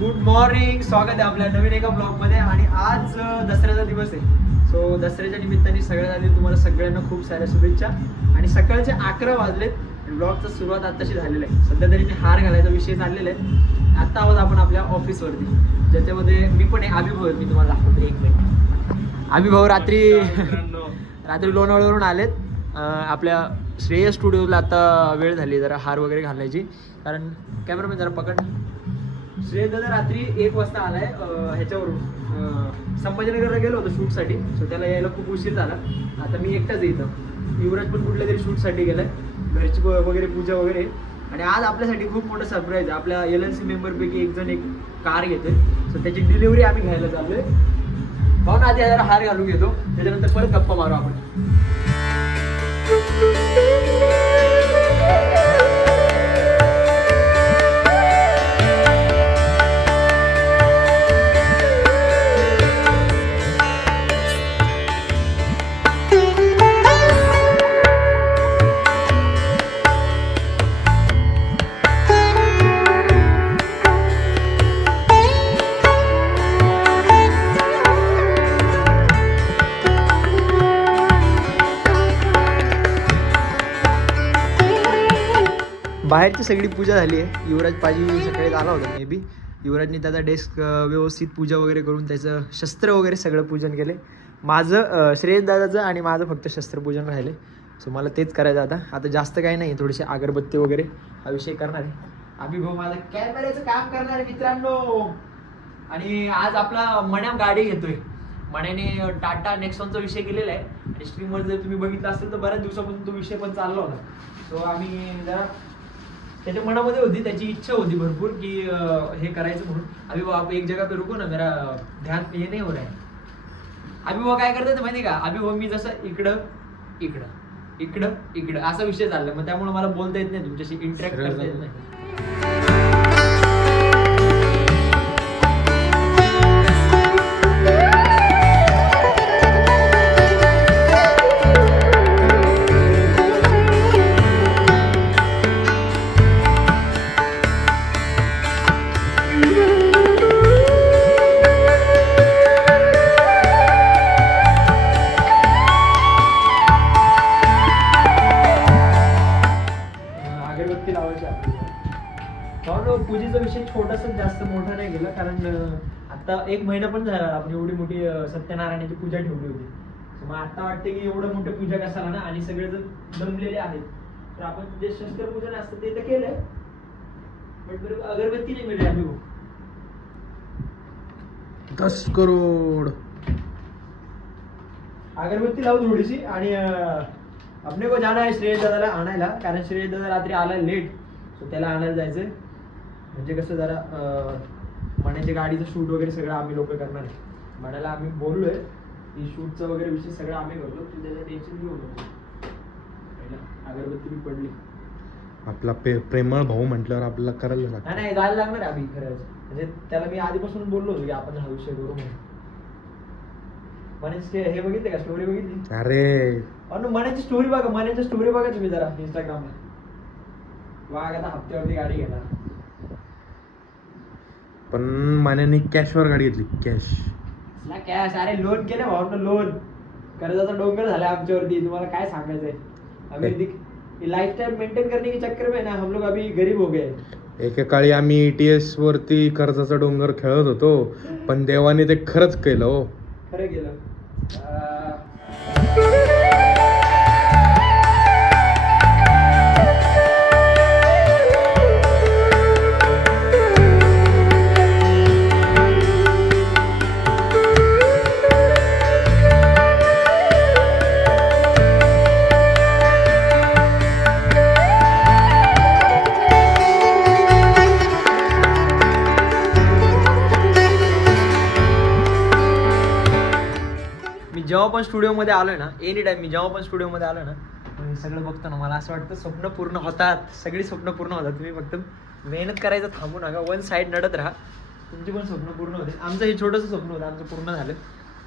Good morning, स्वागत आहे आपल्या नवीन एका ब्लॉगमध्ये. आणि आज दसऱ्याचा दिवस आहे. सो दसऱ्याच्या निमित्ताने सगळ्यात आधी तुम्हाला सगळ्यांना खूप साऱ्या शुभेच्छा. आणि सकाळचे 11 वाजलेत. ब्लॉगचा सुरुवात आताशी झालेला आहे. सध्या तरी मी हार घालायचा विषय चाललेला आहे. आता आहोत आपण आपल्या ऑफिसवरती, ज्याच्यामध्ये मी पण आहे. अभिभाऊ मी तुम्हाला दाखवतो एक मिनिट. अभिभाऊ रात्री लोणावळ्यावरून आलेत. आपल्या श्रेयस स्टुडिओला आता वेळ झाली जरा हार वगैरे घालायची, कारण कॅमेरामॅन जरा पकड. श्रेयस दादा रात्री 1 वाजता आलाय ह्याच्यावरून संभाजीनगरला गेलो होतो शूटसाठी. सो त्याला यायला खूप उशीर झाला. आता मी एकटाच येतं. युवराज पण कुठल्या तरी शूटसाठी गेलाय. घरची वगैरे पूजा वगैरे. आणि आज आपल्यासाठी खूप मोठं सरप्राईज आहे. आपल्या LNC मेंबरपैकी एक जण एक कार घेतोय. सो त्याची डिलिव्हरी आम्ही घ्यायला चाललोय. भाऊ ना आधी जरा हार घालून घेतो, त्याच्यानंतर परत गप्पा मारू आपण. बाहेरची सगळी पूजा झाली आहे. युवराज पाजी सकाळी आला होता. मे बी युवराजने त्याचा डेस्क व्यवस्थित पूजा वगैरे करून त्याचं शस्त्र वगैरे सगळं पूजन केले. माझं श्रेयस दादाचं आणि माझं फक्त शस्त्रपूजन राहिले. सो मला तेच करायचं आता जास्त काही नाही. थोडीशी अगरबत्ती वगैरे हा विषय करणार आहे. आम्ही भाऊ माझं कॅमेऱ्याचं काम करणार आहे मित्रांनो. आणि आज आपला मण्या गाडी घेतोय. मण्याने टाटा नेक्सॉनचा विषय केलेला आहे. आणि स्ट्रीमवर जर तुम्ही बघितलं असेल तर बऱ्याच दिवसापासून तो विषय पण चालला होता. सो आम्ही जरा त्याच्या मनामध्ये होती, त्याची इच्छा होती भरपूर की हे करायचं म्हणून. अभी वो आप एक जगह पे रुको ना, मेरा ध्यान हे नाही हो रहा है. अभी वो काय करतात माहिती का, अभी वो मी जसं इकडं इकडं इकडं इकडं असा विषय चालला. मग त्यामुळे मला बोलता येत नाही, तुमच्याशी इंटरॅक्ट करता येत नाही. पूजेचा विषय छोटासा, जास्त मोठा नाही गेला, कारण आता 1 महिना पण झाला आपण एवढी मोठी सत्यनारायणाची पूजा ठेवली होती. मग आता वाटते की एवढं मोठं पूजा कशाला ना. आणि सगळेजण जमलेले आहेत, तर आपण जे शस्त्रपूजन असतं ते तर केलंय, पण अगरबत्ती नाही मिळाली. आम्ही 10 करोड अगरबत्ती लावू थोडीशी. आणि अपने को जाना आहे श्रेयस दादाला आणायला, कारण श्रेयस दादा रात्री आला लेट. सो त्याला आणायला जायचंय. म्हणजे कसं जरा मण्याच्या गाडीचं शूट वगैरे सगळं आम्ही लोक करणार आहे. मण्याला आम्ही बोललोय की शूटचं वगैरे विषय सगळं आम्ही करतो, तू त्याचं टेन्शन घेऊ नको. अगरबत्ती बी पडली. आपला प्रेमळ भाऊ म्हटल्यावर आपल्याला करायला लागतं. नाही जायला लागणार आहे आम्ही खरंच. म्हणजे त्याला मी आधीपासून बोललो होतो की आपण हा विषय करू म्हणून. मण्याची हे बघितले का, स्टोरी बघितली? अरे मण्याची स्टोरी बघा, मण्याची स्टोरी बघा तुम्ही जरा इंस्टाग्रामला. वाघ आता हप्त्यावरती गाडी घेणार. पण मान्याने कॅशवर गाडी घेतली. कॅश अरे लोन केलं भाऊ, लोन. कर्जाचा डोंगर झाला आमच्यावरती. तुम्हाला काय सांगायचंय. अभी लाइफ स्टाइल मेंटेन करने के चक्कर में ना हम लोग अभी गरीब हो गए. एकेकाळी आम्ही ETS वरती कर्जाचा डोंगर खेळत होतो, पण देवाने ते खरंच केलं. हो खरं केलं. जेव्हा पण स्टुडिओमध्ये आलोय ना, एनी टाइम मी जेव्हा पण स्टुडिओमध्ये आलोय ना, सगळं बघतो ना, मला असं वाटतं स्वप्न पूर्ण होतात. सगळी स्वप्न पूर्ण होतात. तुम्ही फक्त मेहनत करायचं थांबू नका. वन साईड नडत राहा, तुमची पण स्वप्न पूर्ण होते. आमचं हे छोटंसं स्वप्न होतं, आमचं पूर्ण झालं.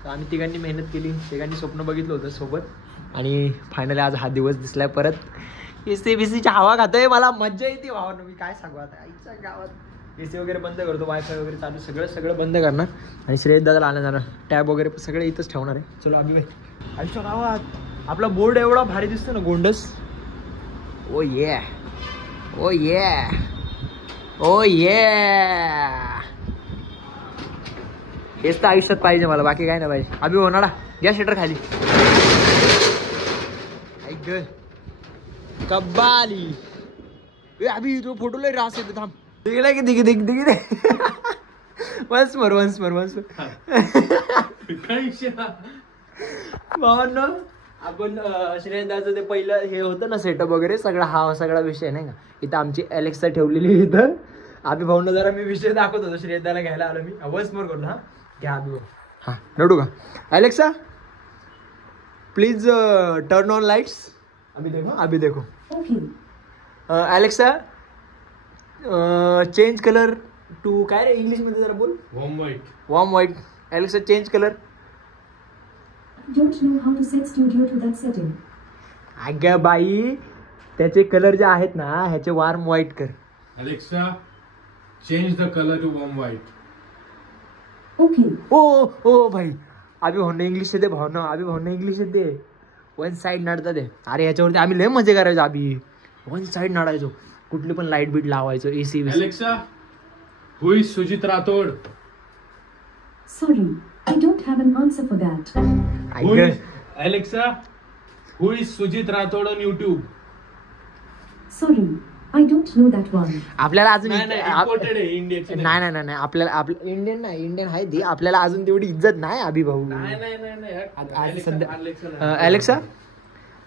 तर आम्ही तिघांनी मेहनत केली, तिघांनी स्वप्न बघितलं होतं सोबत. आणि फायनली आज हा दिवस दिसलाय. परत एसी बीसीची हवा खातोय, मला मज्जा येते भावानं. मी काय सांगू आता, आईच्या गावात AC वगैरे बंद करतो, वायफाय वगैरे चालू सगळं बंद करणार आणि श्रेयस दादाला आणलं जाणार. टॅब वगैरे सगळे इथंच ठेवणार आहे. चलो अभि भाई आयुष्या गावात आपला बोर्ड एवढा भारी दिसतो ना, गोंडस. ओ ये ओ ये ओ ये, हेच तर आयुष्यात पाहिजे मला, बाकी काय नाही पाहिजे. अभि होणारा घ्या शटर खाली. ऐक कब्बाली अभि तो फोटो लय रास येतो. थांब दिगला की दिग दिग दिग वन्स मोर भावांनो, आपण श्रेयसदाचं ते पहिलं हे होतं ना सेटअप वगैरे सगळा विषय नाही का. इथं आमची एलेक्सा ठेवलेली इथं. अभि भाऊंना जरा मी विषय दाखवत होतो, श्रेयसदाला घ्यायला आलो मी. वन्स मोर करतो. हा घ्या अभि भाऊ. हा रडू का Alexa please turn on lights. अभी देखो एलेक्सा चेंज कलर टू काय रे इंग्लिश मध्ये जरा बोल. Warm white. Alexa change colour. Don't know how to set studio to that setting. अगं बाई त्याचे कलर जे आहेत ना ह्याचे वॉर्म व्हाईट कर. Alexa, change the color to warm white. Okay. ओ भाई अभि भाऊंना इंग्लिश येते. अभि भाऊंना इंग्लिश येते. वन साईड नडतात ते. अरे ह्याच्यावरती आम्ही लय मजा करायचो. अभि वन साईड नडायचो, कुठली पण लाईट बीट लावायचो. AC Alexa, who is Sujit Rathod? Sorry, I don't have an answer for that. Alexa, who is Sujit Rathod on YouTube? Sorry, I don't know that one. आपल्याला अजून नाही नाही आपल्याला आपलं Indian आहे ती. आपल्याला अजून तेवढी इज्जत नाही अभि भाऊ. एलेक्सा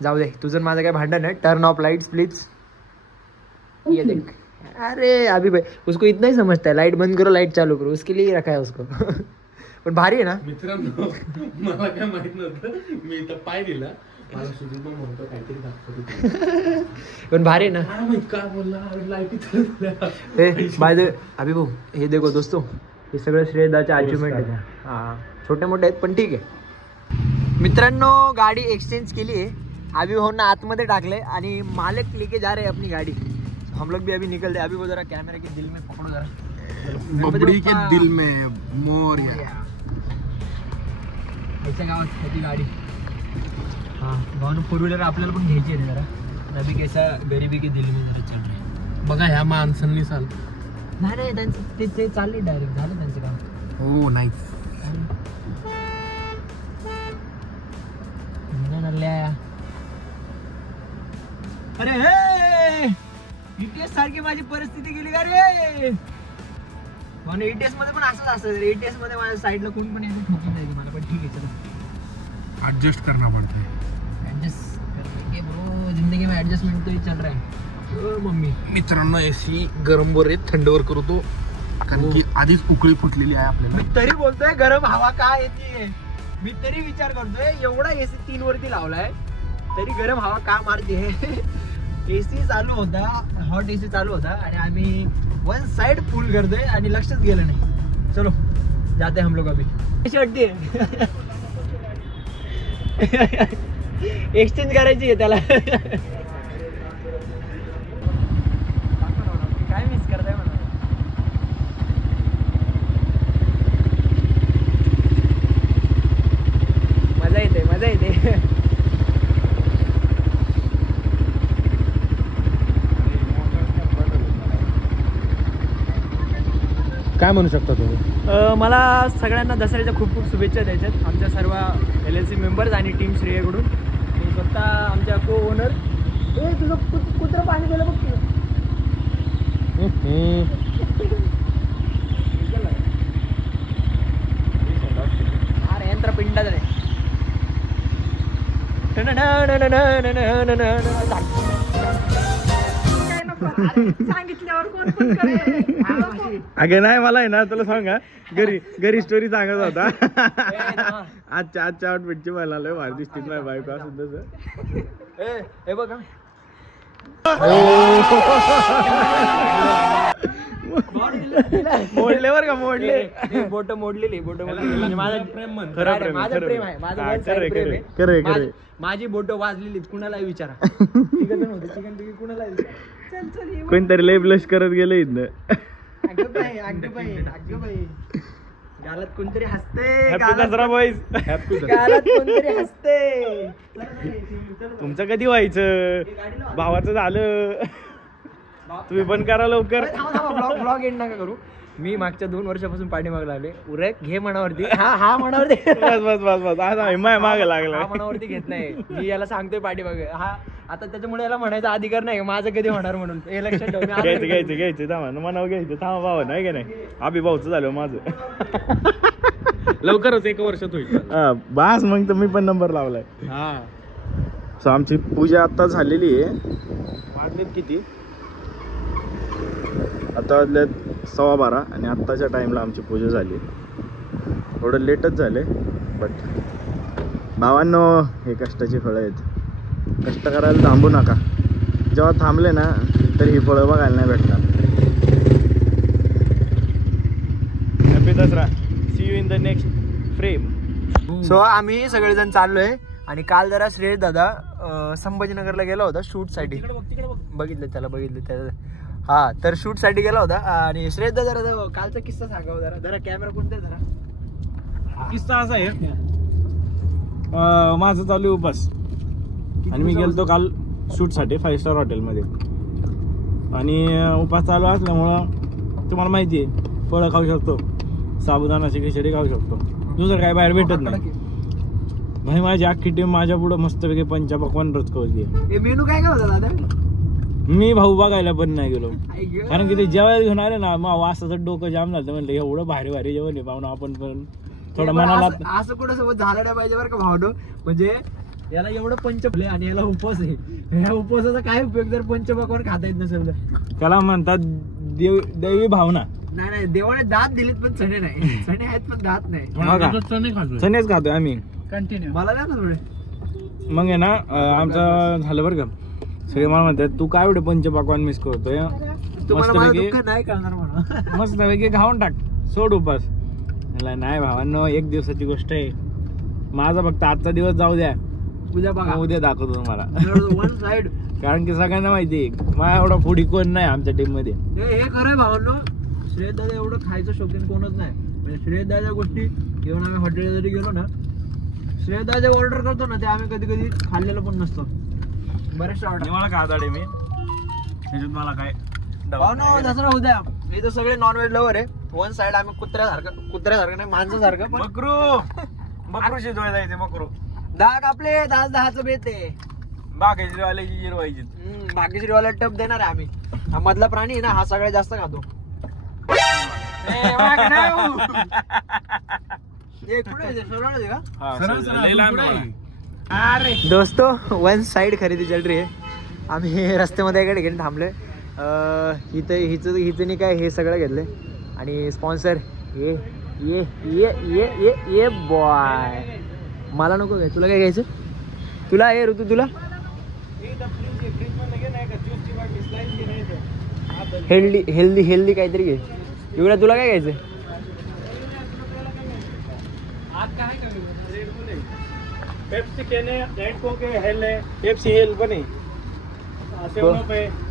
जाऊ दे, तुझं माझं काय भांडण आहे. Turn off lights please. ये देख. अरे अभि भाई उसको इतना ही समझता है, लाइट बंद करो लाइट चालू करो, उसके लिए रखा है उसको. पण भारी आहे ना मित्रांनो. मला काय माहित नव्हतं, मी इथं पाय दिला. मला सुजित भाऊ म्हणतो काहीतरी दाखवतो. पण भारी आहे ना. काय बोलला लाईटी. बाय द अभि भाऊ हे देखो दोस्तों, हे सगळं श्रेयसदाचे अचिव्हमेंट आहे. हा छोटे मोठे आहेत पण ठीक आहे. मित्रांनो गाडी एक्सचेंज केली आहे. अभि भाऊंना आतमध्ये टाकले आणि मालक लेके जा रहे अपनी गाड़ी. हम लोग भी अभी निकलते. अभि भाऊ जरा कैमरा के दिल में पकड़ो जरा. बबडी के दिल में मोरया. याच्या गावात होती गाडी. हाँ भाऊ फोर व्हीलर आपल्याला पण घ्यायची आहे जरा. अभी कैसा गरीबी के दिल में जरा चल रहा है. बघा ह्या माणसांनी चाल. नाही त्यांचं ते चालले डायरेक्ट झालं त्यांचं काम. हो नाईस. अरे हे ETS सारखी माझी परिस्थिती गेली का रे. म्हणून ETS मध्ये पण असंच असतं. ETS मध्ये माझ्या साईडला कोण पण यायचं ठोकून जायचं मला. पण ठीक आहे चलो एडजस्ट करना पड़ता है. एडजस्ट करके ब्रो, जिंदगी में एडजस्टमेंट तो ही चल रहा है. मम्मी मित्रांनो AC गरम वर थंडवर करतो कारण की आधीच उकळी फुटलेली आहे आपल्याला. मी तरी बोलतोय गरम हवा का येते. मी तरी विचार करतोय एवढा AC 3 वरती लावलाय तरी गरम हवा का मारते. AC चालू होता, हॉट AC चालू होता आणि आम्ही वन साइड पुल करतोय आणि लक्षच गेलं नाही. चलो जाते हम लोग अभी. कशी वाटते एक्सचेंज करायची आहे त्याला. काय मिस करताय म्हणा. मजा येते. काय म्हणू शकता तुम्ही. मला सगळ्यांना दसऱ्याच्या खूप खूप शुभेच्छा द्यायच्यात आमच्या सर्व LLC मेंबर्स आणि टीम श्रेयकडून. मी स्वतः आमच्या को ओनर. तुझं कुत्र पाणी गेलं बघ. अरे यंत्र पिंडाच रे. सांगितल्यावर कोण पण करेल. अगे नाही मला आहे ना तुला सांगा घरी स्टोरी सांगत होता. आजच्या आउटफिटची मला लय भारी दिसते माझी बायको असं तसं. हे बघा मोडल्यावर का मोडले. बोट मोडलेली माझं प्रेम आहे. माझं माझी बोट वाजलेली कुणालाही विचारा. कुणाला कोणतरी लय ब्लश करत गेले इथं. अगं बाई गालात कोणतरी हसते हॅपी दसरा बॉईज. हॅपी गालात कोणतरी हसते. तुमचं कधी व्हायचं? भावाचं झालं. तुम्ही पण करा लवकर. ब्लॉग एंड नका करू. मी मागच्या 2 वर्षापासून पाठीमागे लागले. उरक घे मनावरती. हा मनावरती. बस आता मागे लागला. हा मनावरती घेत नाही. मी याला सांगतोय पाठीमागे. हा आता त्याच्यामुळे याला म्हणायचा अधिकार नाही माझं कधी होणार म्हणून. हे लक्षात ठेव. घ्यायचं थांबा मनावर घ्यायचं. थांबा भावा नाही का नाही. अभि भाऊचं झालं माझं. लवकरच 1 वर्षात होईल. बास मग तर मी पण नंबर लावलाय. हा सो आमची पूजा आता झालेली आहे. वाजलेत किती आता? वाजल्यात 12:15 आणि आत्ताच्या टाईमला आमची पूजा झाली. थोडं लेटच झाले बट भावांनो हे कष्टाची फळं आहेत. कष्ट करायला थांबू नका. जेव्हा थांबले ना तर ही फळं बघायला नाही भेटणार. Happy Dussehra. See you in the next frame. So आम्ही सगळेजण चाललोय आणि काल जरा श्रेयस दादा संभाजीनगरला गेला होता शूट साठी. बघितलं त्याला. हा तर शूट साठी गेला होता आणि श्रेयस दादा जरा कालचा किस्सा सांगावा जरा कॅमेरा कोणता जरा. किस्सा असा आहे माझं चालू उपास आणि मी गेलतो काल शूटसाठी 5 स्टार हॉटेलमध्ये. आणि उपास चालू असल्यामुळं तुम्हाला माहिती आहे फळं खाऊ शकतो, साबुदाणाची खिचडी खाऊ शकतो, दुसरं काय बाहेर भेटत नाही. भाई माझी अख्खी टीम माझ्या पुढं मस्तपैकी पंचपक्वान्न रचकवली. मेनू काय होता दादा? मी भाऊ बघायला पण नाही गेलो कारण की ते जेवायला घेऊन आले ना मग वासाचं डोकं जाम झालं. म्हणलं एवढं भारी जेवण आहे पाहून आपण पण थोडं मनाला असं कुठं सोबत झालं नाही पाहिजे बरं का भावनो. म्हणजे याला एवढं पंचपले आणि याला उपवास आहे. ह्या उपवासाचा काय उपयोग जर पंचपक्वान्न खाता येत नसेल तर? त्याला म्हणतात दैवी भावना. नाही देवाने दात दिलेत पण चणे नाही. चणे आहेत पण दात नाही. चणेच खातोय आम्ही. कंटिन्यू मला द्या ना थोडे. मग आहे ना आमचं झालं बरं का. सगळे मला म्हणतात तू काय एवढे पंचपक्वान्न मिस करतोय. मस्तपैकी खाऊन टाक सोड उपास. नाही भावांनो 1 दिवसाची गोष्ट आहे. माझा फक्त आजचा दिवस जाऊ द्या. उद्या दाखवतो तुम्हाला. One side. कारण की सगळ्यांना माहिती आहे माझ्या एवढा फुडी कोण नाही आमच्या टीम मध्ये. हे खरंय भावांनो. श्रेयस दादा एवढं खायचं शौकीन कोणच नाही. म्हणजे श्रेयस दादा गोष्टी घेऊन आम्ही हॉटेलला जरी गेलो ना श्रेयस दादा ऑर्डर करतो ना ते आम्ही कधी खाल्लेलं पण नसतो. बरेचशा ऑर्डर मला खाताडे मी त्याच्यात मला काय दसरा उद्या. हे तर सगळे नॉनव्हेज लवर आहे. वन साइड आम्ही कुत्र्यासारखं नाही माणसासारखं पण मकरू शिजवाय जायचे. मकरू दहा कापले 10चं बेत आहे. बागेश्रीवाल्याची जिरवायची. बागेश्रीवाला टप देणार आहे आम्ही. हा मधला प्राणी आहे ना हा सगळ्यात जास्त खातो. दोस्तो वन साइड खरेदी चल रही है. आम्ही रस्त्यामध्ये एका ठिकाणी थांबलोय. हिचं काय हे सगळं घेतलंय आणि स्पॉन्सर ये बॉय. मला नको घ्याय. तुला काय घ्यायचं? तुला हे ऋतू तुला हेल्दी काहीतरी घे. एवढा तुला काय घ्यायचं?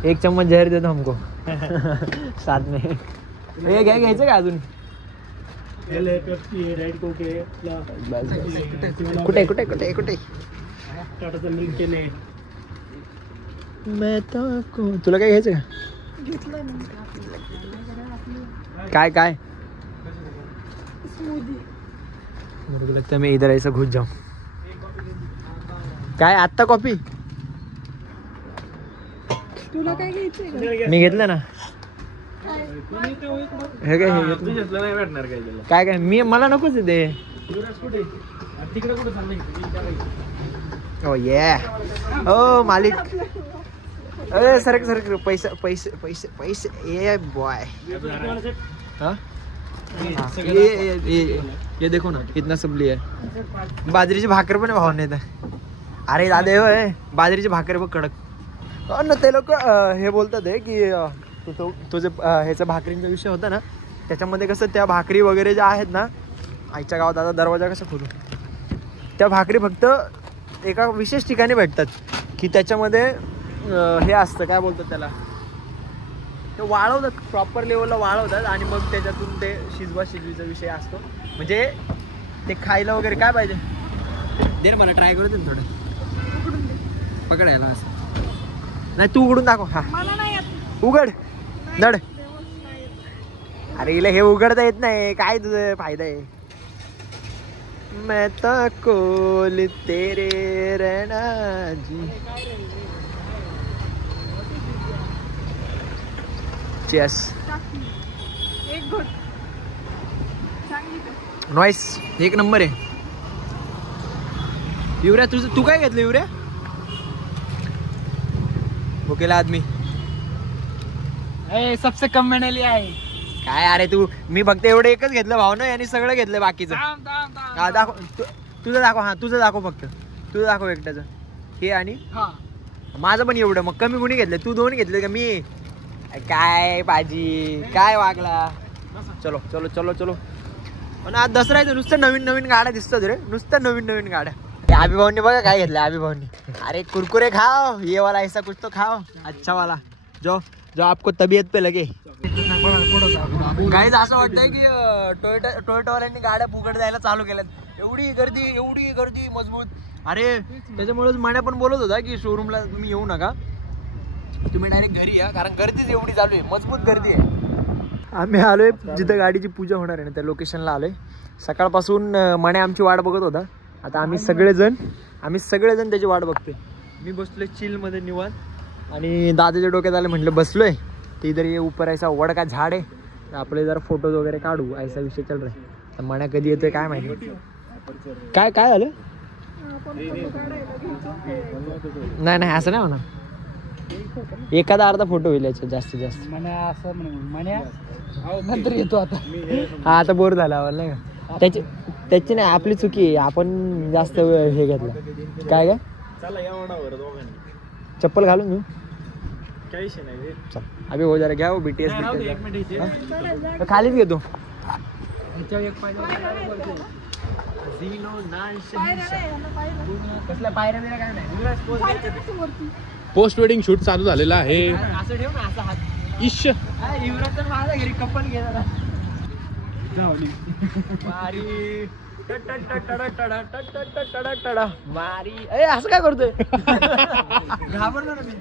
एक चम्मच जहर देतो हमको साथ में. हे घ्यायचं का अजून? कुठे तुला काय घ्यायचं का? काय मेरे को लगता है मैं इधर ऐसा घुस जाऊं. काय आत्ता कॉफी? तुला काय घ्यायचंय? मी घेतलं ना. हे काय हे घेतलं नाही भेटणार काय मी मला नकोच ते. तिकडे कुठे चाललंय? ओ ये ओ मालिक. अरे सरक पैसे ये बॉय. हाँ ये देखो ना कितना सबली है. बाजरीची भाकर पण भाव नाही. अरे दादा होय बाजरीची भाकर बघ कडक. ना ते लोक हे बोलतात आहे की तुझे ह्याचा भाकरींचा विषय होता ना त्याच्यामध्ये कसं त्या भाकरी वगैरे ज्या आहेत ना आईच्या गावात आता दरवाजा कसा खोलू त्या भाकरी फक्त एका विशेष ठिकाणी भेटतात की त्याच्यामध्ये हे असतं काय बोलतात त्याला ते वाळवतात प्रॉपर लेवलला वाळवतात आणि मग त्याच्यातून ते शिजवीचा विषय असतो. म्हणजे ते खायला वगैरे काय पाहिजे दे ना मला ट्राय करू दे ना थोडं पकडायला असं. नाही तू उघडून दाखव. हा मला नाही येत. उघड नड. अरे हिला हे उघडता येत नाही काय तुझं फायदा आहे. मैं तो कोल तेरे रहना जी. चेस एक घोट चांगली का? नॉइस एक नंबर आहे. युवऱ्या तू काय घेतलं युवऱ्या? भुकेला आदमी सबसे कम मैंने लिया है. काय अरे तू मी फक्त एवढं एकच घेतलं भाऊ ना यांनी सगळं घेतलं बाकीचं. हा दाखव तुझं दाखव. हा तुझं दाखव फक्त तुझं दाखव एकट्याचं हे आणि माझं पण एवढं. मग कमी कुणी घेतलं? तू 2 घेतले का? मी काय भाजी काय वागला. चलो चलो चलो चलो. पण आज दसरा आहे नुसतं नवीन गाड्या दिसतात रे. नुसतं नवीन गाड्या. अभिभाऊंनी बघा काय घेतलं अभिभाऊंनी. अरे कुरकुरे खाओ ये वाला ऐसा कुछ तो खाओ अच्छा वाला जो आपको तबीयत पे लगे. गाईज असं वाटतंय की टोयोटावाल्यांनी गाड्या फुकट द्यायला चालू केल्यात. एवढी गर्दी मजबूत. अरे त्याच्यामुळेच मण्या पण बोलत होता की शोरूमला तुम्ही येऊ नका, तुम्ही डायरेक्ट घरी या, कारण गर्दीच एवढी चालू आहे, मजबूत गर्दी आहे. आम्ही आलोय जिथं गाडीची पूजा होणार आहे ना त्या लोकेशनला आलोय. सकाळपासून मण्या आमची वाट बघत होता. आता आम्ही सगळेजण त्याची वाट बघतोय. मी बसलोय चिलमध्ये निवांत आणि दादाच्या डोक्यात आले म्हटलं बसलोय ते इधर ये ऊपर ऐसा वड का झाड आहे आपले जरा फोटोज वगैरे काढू ऐसा विषय चल रहा है. तर मण्या कधी येतोय काय माहिती. काय झालं? नाही असं नाही होणार. एखादा अर्धा फोटो होईल याच्यात जास्तीत जास्त. नंतर येतो आता. हा आता बोर झाला आम्हाला नाही का. त्याची नाही आपली चुकी आहे. आपण जास्त हे घेतलं. काय चप्पल घालून घेऊ चल. अभि हो जरा घ्या हो BTS खालीच घेतो. पोस्ट वेडिंग शूट चालू झालेला आहे. असं ठेव ना, असा हात. इश्श युवराज तर माझ्या घरी कपल घेणार मारी मारी. असं काय करतोय? घाबरलो ना मी.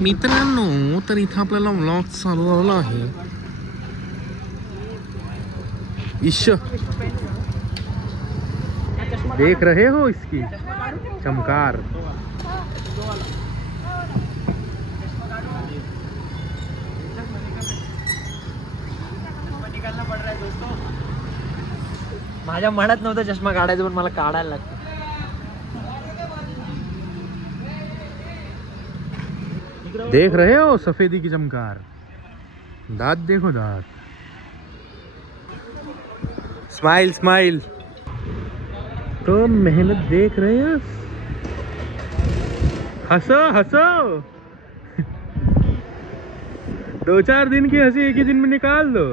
मित्रांनो तर इथं आपल्याला व्लॉग चालू झाला आहे. इश्श देख रहे हो इसकी चमकार. माझ्या मनात नव्हतं चष्मा काढायचं, पण मला काढायला लागतं. देख रहे हो सफेदी की चमकार. दांत देखो दांत. Smile smile. तो मेहनत देख रहे हो. हंसो हंसो. 2-4 दिन की हंसी एक ही दिन में निकाल दो.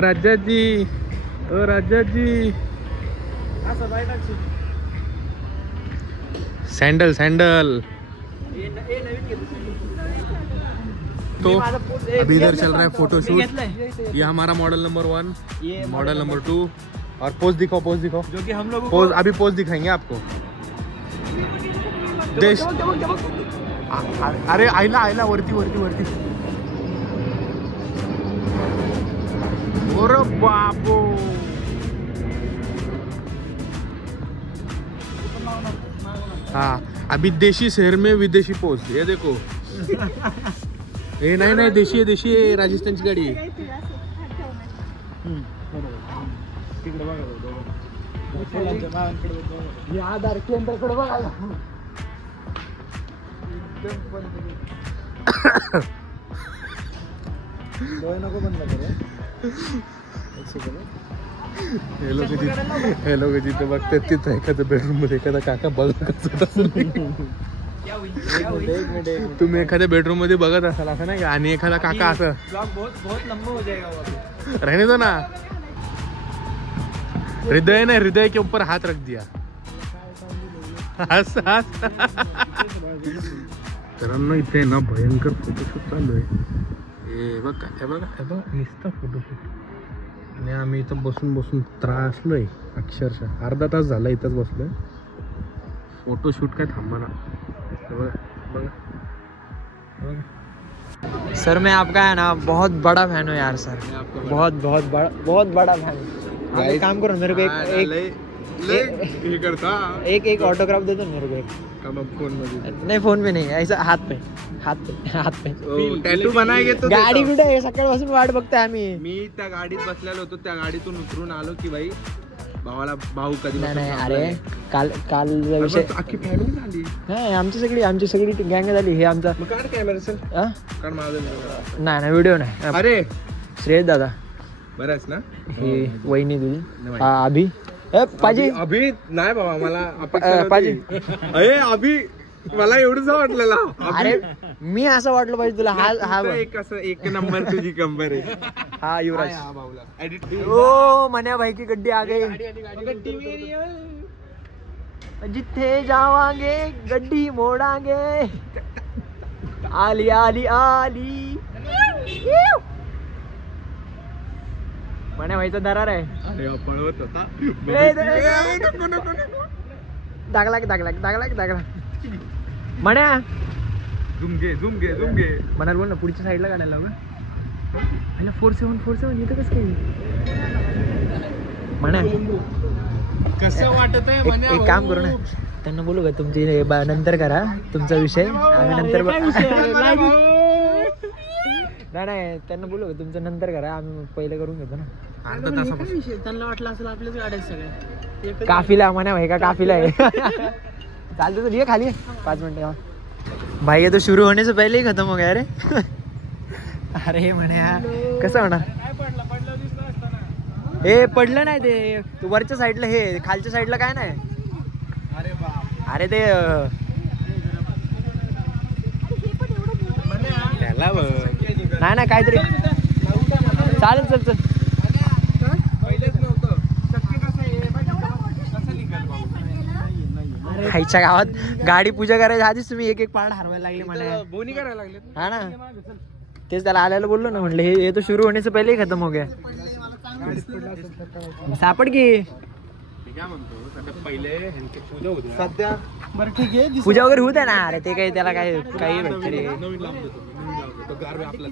राजाजी सैंडल तो अभी इधर चल रहा है फोटो शूट. ये हमारा मॉडल नंबर 1, ये मॉडल नंबर 2. और पोज दिखाओ जो कि हम लोग पोज अभी पोज दिखाएंगे आपको. देश अरे आईला वरती. अरे बापो. हाँ अभी देशी शहर में विदेशी पोज. ये देखो. ये नाही देशी आहे. राजस्थानची गाडी आहे. आधार केंद्राकडे बघायला. डोळे नको बंद करू. हे लोक जिथे बघतात तिथं एखाद्या बेडरूम मध्ये एखादा काका बघत असेल. तुम्ही एखाद्या बेडरूम मध्ये बघत असाल असं नाही का, आणि एखादा काका असं बहुत लंबा हो जाएगा वो अभी. रहने दो ना. हृदय ने हृदय के ऊपर हाथ रख दिया. हस हस. मित्रांनो इथे ना भयंकर फोटोशूट चालू आहे. हे बघा हे बघा हे बघा नुसतं फोटोशूट. आणि आम्ही इथं बसून बसून त्रासलोय अक्षरशः. अर्धा तास झाला इथंच बसलोय. फोटोशूट काय थांबा ना. बघा बघा बघा. सर मैं आपका है ना बहुत बड़ा फैन हूँ यार सर. बहुत बड़ा फैन. आप एक काम करो मेरे को हे करता एक ऑटोग्राफ दे दो मेरे को. एक फोन मध्ये नहीं फोन पे नहीं, ऐसा हाथ पे. टॅटू बनाय तो गाडी कुठे आहे? सकाळपासून वाट बघतोय आम्ही. मी त्या गाडीत बसलेलो होतो. त्या गाडीतून उतरून आलो की भाई भावाला भाऊ कधी नाही अरे काल विषय अख्खी फॅमिली झाली. नाही आमची सगळी गँग झाली. हे आमचा मग काढ कॅमेरा सर. काढ माझं. नाही व्हिडिओ नाही. अरे श्रेयस दादा बरंच ना. हे वहिनी तुझी अभि पाजी अभि नाही बाबा मला पाजी. अरे अभि मला एवढंच वाटलेला. अरे मी असं वाटलं पाहिजे तुला. हा एक असं एक नंबर तुझी कंबर आहे. हा युवराज. एडिट ओ मन्या भाई की गड्डी आ गई. जिथे जावांगे गड्डी मोडांगे. आली आली आली. मन्या भाईचा दरार आहे. अरे पळवत होता. दागला मन्या झुम घे म्हणाल बोल ना पुढच्या साईडला काढायला हवं. 4747 येतं कसं काही. म्हणा कसं वाटत आहे. एक काम करू ना त्यांना बोलू का तुमची नंतर करा तुमचा विषय. आम्ही नंतर नाही त्यांना बोलू का तुमचं नंतर करा. आम्ही पहिले करून घेतो ना. अर्धा तासापासून त्यांना वाटलं असेल आपल्याच गाड्या सगळ्या. काफिला म्हणा भाई का काफिला है. चालते तो ये खाली 5 मिनट. भाई ये तो शुरू होने से पहले ही खत्म हो गया रे. अरे म्हणे कसं होणार. हे पडलं नाही ते. तू वरच्या साईडला हे खालच्या साईडला काय नाही. अरे ते नाही काहीतरी. चालेल चल. खायच्या गावात गाडी पूजा करायच्या आधीच तुम्ही एक पार्ट हरवायला लागले मला. बोनी करायला लागले. हा ना तेच त्याला आल्याला बोललो ना. म्हटलं हे तो शुरू होने से पहले ही खत्म हो गया. सापड की काय म्हणतो पहिले पूजा होती सध्या. बरं ठीक आहे. पूजा वगैरे होत आहे ना. अरे ते काही त्याला काही भेटत रे. नवीन लावून देतो. गारवे आपला.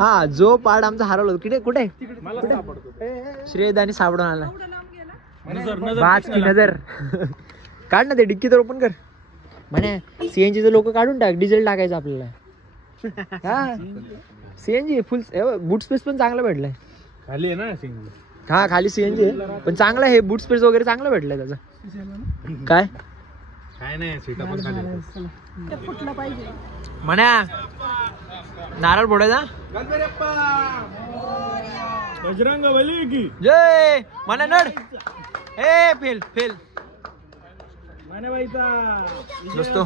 हा जो पार्ट आमचा हरवला कुठे श्रेयस आणि सापडून आला. वाच की नजर. काढ ना ते डिक्की तर ओपन कर. म्हणे सीएनजी लोक काढून टाक. डिझेल टाकायचं आपल्याला. हा सीएनजी फुल बूट स्पेस पण चांगलं भेटलंय. खाली आहे ना सिंग. हा खाली सीएनजी आहे पण चांगलं आहे. बूट स्पेस वगैरे चांगलं भेटलंय त्याचं. काय नाही सीटा पण खाली. म्हणा नारळ फोडायचा. बजरंग बली की जय म्हणा नड. ए फेल दोस्तो.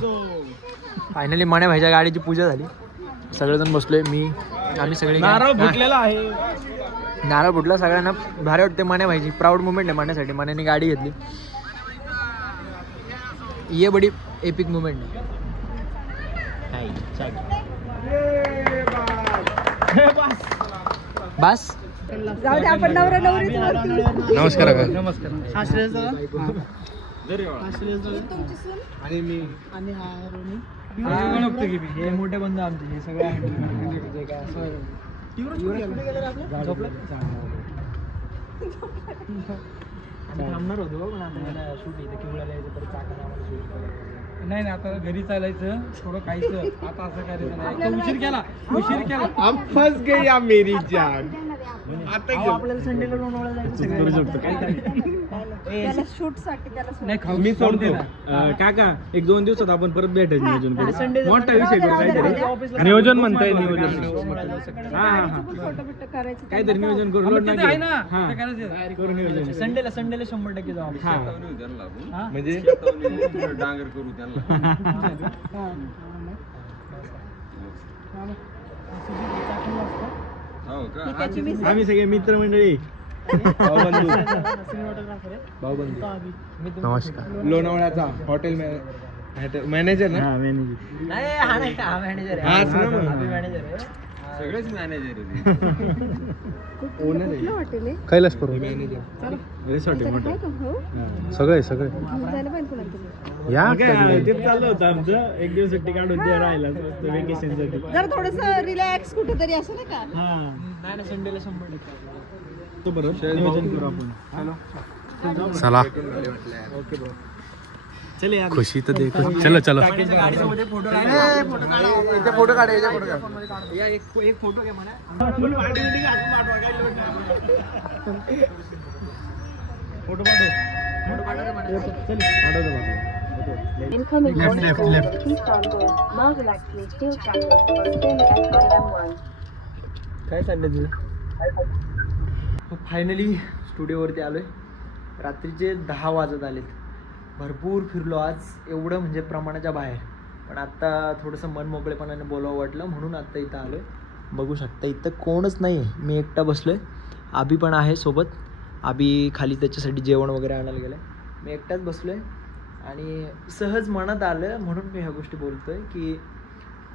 फायनली मण्या भाईच्या गाडीची पूजा झाली. सगळेजण बसलोय. आम्ही सगळे नारळ फुटलेला आहे. नारळ फुटला सगळ्यांना भारी वाटते. मण्या भाईची प्राऊड मुवमेंट आहे मण्यासाठी. मण्याने गाडी घेतली. ये बडी एपिक मुवमेंट आहे. बस जाऊ दे आपण नवरा नवरी. नमस्कार. आणि मी आणि हा रोनी. हे मोठे बंधू आमचे हे सगळे थांबणार होतो पण आता शूट इथे किवळाला यायचं परत चाकण शूट. नाही आता घरी चालायचं थोडं खायचं. आता असं करायचं नाही. उशीर केला. अब फंस गई मेरी जान. आता अहो, आपल्याला संडेला लोणावळा जायचं करू सगळं. शकतो काय त्याला शूट साठी त्याला सोड. मी सोडतो काका 1-2 दिवसात आपण परत भेटायचं नियोजन करू संडेला मोठा विषय करू काहीतरी ऑफिसला नियोजन म्हणताय नियोजन हा हा गाडीचं पण फोटो बिटो करायचं काहीतरी नियोजन करू लोड आहे नाही ना हा ते करायचं. करू नियोजन संडेला 100% जाऊ आपण. हा म्हणजे डांगर करू त्यांना हो का त्याची मी आम्ही सगळे मित्रमंडळी भाऊबंधू सिनेमॅटोग्राफर आहे. भाऊबंधू तो अभि. नमस्कार लोणावळ्याचा हॉटेल मॅनेजर ना हा मॅनेजर नाही हा नाही हा मॅनेजर आहे. हाच ना मग. अभि मॅनेजर आहे. सगळेच मॅनेजर आहे ओनर कुठलं हॉटेल आहे कैलास करू मॅनेजर रिसॉर्ट आहे मोठं काय का हो हा. सगळे सगळे घेऊन जायला पाहिजे कोणाला तरी. या काय ते चाललं होतं आमचं एक दिवस सुट्टी काढून ते राहिला वेकेशन साठी जरा थोडस रिलॅक्स कुठेतरी असं नाही का हा नाही ना संडेला 100%. तो बरोबर नियोजन करू आपण चला ओके ब्रो चले यार खुशी तर देखो चलो चलो गाडीसोबत एक फोटो काढा. फोटो काढ याच्या फोटो या एक फोटो घे म्हणा. फुल वाटवटी आपण पाठवा काही लोड नाही फोटो पाठव चल पाठवतो Incoming Left, voice left, call. left. Please sound good. Now relaxing still traffic for staying at IM1. काय चाललंय तुझं? फायनली स्टुडिओवरती आलोय. रात्रीचे 10 वाजत आलेत. भरपूर फिरलो आज, एवढं म्हणजे प्रमाणाच्या बाहेर. पण आत्ता थोडंसं मन मोकळेपणाने बोलावं वाटलं म्हणून आत्ता इथं आलोय. बघू शकता इथं कोणच नाही आहे, मी एकटा बसलोय. आबी पण आहे सोबत. आबी खाली त्याच्यासाठी जेवण वगैरे आणायला गेलं. मी एकटाच बसलोय आणि सहज मनात आलं म्हणून मी ह्या गोष्टी बोलतोय की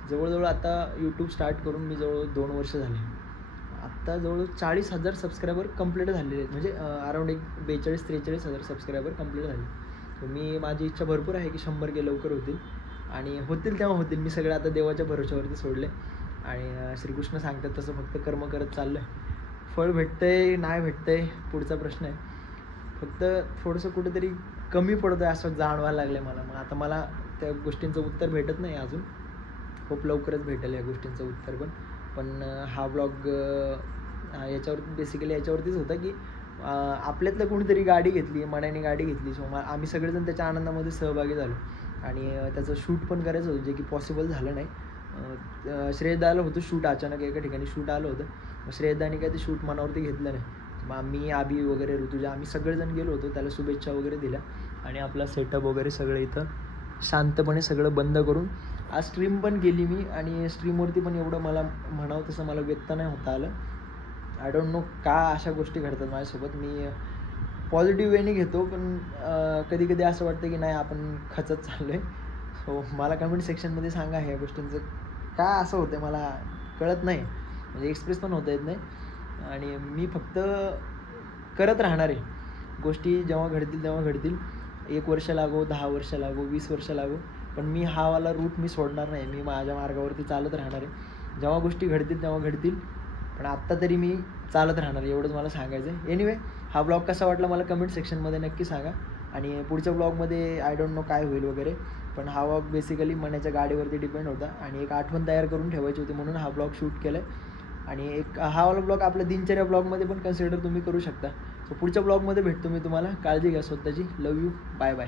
जवळजवळ आता यूट्यूब स्टार्ट करून मी जवळ 2 वर्ष झाले. आत्ता जवळ 40,000 सबस्क्रायबर कंप्लीट झालेले आहेत. म्हणजे अराऊंड एक 42-43,000 सबस्क्रायबर कंप्लीट झाले. तर मी माझी इच्छा भरपूर आहे की 100 के लवकर होतील आणि होतील तेव्हा होतील. मी सगळं आता देवाच्या भरोश्यावरती सोडले आणि श्रीकृष्ण सांगतात तसं फक्त कर्म करत चाललं आहे. फळ भेटतंय नाही भेटतंय पुढचा प्रश्न आहे. फक्त थोडंसं कुठेतरी कमी पडतं आहे असं जाणवायला लागलं आहे मला. मग आता मला त्या गोष्टींचं उत्तर भेटत नाही अजून. खूप लवकरच भेटेल या गोष्टींचं उत्तर पण हा ब्लॉग याच्यावरती बेसिकली याच्यावरतीच होता की आपल्यातलं कोणीतरी गाडी घेतली, मनाने गाडी घेतली. सो आम्ही सगळेजण त्याच्या आनंदामध्ये सहभागी झालो आणि त्याचं शूट पण करायचं होतं जे की पॉसिबल झालं नाही. श्रेयसदाला होतं शूट, अचानक एका ठिकाणी शूट आलं होतं. मग श्रेयसदानी काय ते शूट मनावरती घेतलं नाही. मग मी आबी वगैरे ऋतुजा आम्ही सगळेजण गेलो होतो. त्याला शुभेच्छा वगैरे दिल्या आणि आपला सेटअप वगैरे सगळं इथं शांतपणे सगळं बंद करून आज स्ट्रीम पण केली मी आणि स्ट्रीमवरती पण एवढं मला म्हणावं तसं मला व्यक्त नाही होता आलं. आय डोंट नो का अशा गोष्टी घडतात माझ्यासोबत. मी पॉझिटिव्ह वेने घेतो पण कधी कधी असं वाटतं की नाही आपण खचत चाललो आहे. सो मला कमेंट सेक्शनमध्ये सांगा ह्या गोष्टींचं का असं होतं मला कळत नाही. म्हणजे एक्सप्रेस पण होता येत नाही आणि मी फक्त करत राहणार आहे गोष्टी. जेव्हा घडतील तेव्हा घडतील. 1 वर्ष लागो, 10 वर्ष लागो, 20 वर्ष लागो, पण मी हा वाला रूट मी सोडणार नाही. मी माझ्या मार्गावरती चालत राहणार आहे. जेव्हा गोष्टी घडतील तेव्हा घडतील पण आत्ता तरी मी चालत राहणार एवढंच मला सांगायचं आहे. एनिवे हा ब्लॉग कसा वाटला मला कमेंट सेक्शनमध्ये नक्की सांगा आणि पुढच्या ब्लॉगमध्ये आय डोंट नो काय होईल वगैरे. पण हा ब्लॉग बेसिकली मनाच्या गाडीवरती डिपेंड होता आणि एक आठवण तयार करून ठेवायची होती म्हणून हा ब्लॉग शूट केला आहे. आणि एक हा वाला ब्लॉग आपल्या दिनचर्या ब्लॉगमध्ये पण कन्सिडर तुम्ही करू शकता. सो पुढच्या ब्लॉगमध्ये भेटतो मी तुम्हाला. काळजी घ्या स्वतःची. Love you. Bye bye.